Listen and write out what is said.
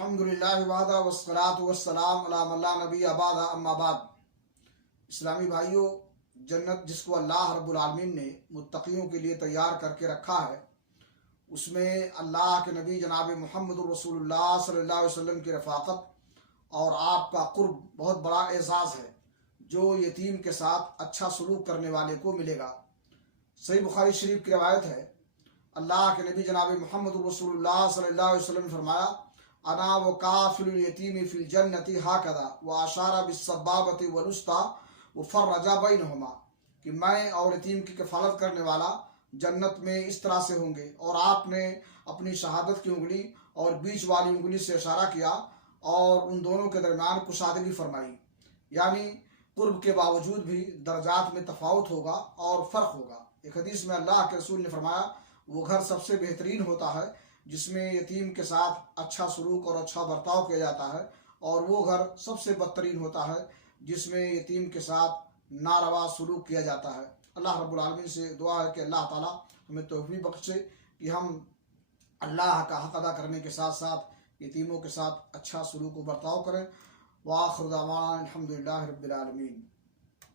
الحمدللہ وحدہ والصلاۃ والسلام علی من لا نبی بعد اما بعد۔ اسلامی بھائیوں، جنت جس کو اللہ رب العالمین نے متقیوں کے لیے تیار کر کے رکھا ہے، اس میں اللہ کے نبی جناب محمد الرسول اللہ صلی اللہ علیہ وسلم کی رفاقت اور آپ کا قرب بہت بڑا اعزاز ہے، جو یتیم کے ساتھ اچھا سلوک کرنے والے کو ملے گا۔ صحیح بخاری شریف کی روایت ہے، اللہ کے نبی جناب محمد الرسول اللہ صلی اللہ علیہ وسلم نے فرمایا، انا وکافل الیتیم فی الجنۃ ہکذا واشار بالسبابۃ والوسطی وفرج بینہما، کہ میں اور یتیم کی کفالت کرنے والا جنت میں اس طرح سے ہوں گے، اور آپ نے اپنی شہادت کی انگلی اور بیچ والی انگلی سے اشارہ کیا اور ان دونوں کے درمیان کشادگی فرمائی، یعنی قرب کے باوجود بھی درجات میں تفاوت ہوگا اور فرق ہوگا۔ ایک حدیث میں اللہ کے رسول نے فرمایا، وہ گھر سب سے بہترین ہوتا ہے جس میں یتیم کے ساتھ اچھا سلوک اور اچھا برتاؤ کیا جاتا ہے، اور وہ گھر سب سے بدترین ہوتا ہے جس میں یتیم کے ساتھ ناروا سلوک کیا جاتا ہے۔ اللہ رب العالمین سے دعا ہے کہ اللہ تعالیٰ ہمیں توفیق بخشے کہ ہم اللہ کا حق ادا کرنے کے ساتھ ساتھ یتیموں کے ساتھ اچھا سلوک و برتاؤ کریں۔ وآخر دعوانا الحمدللہ رب العالمین۔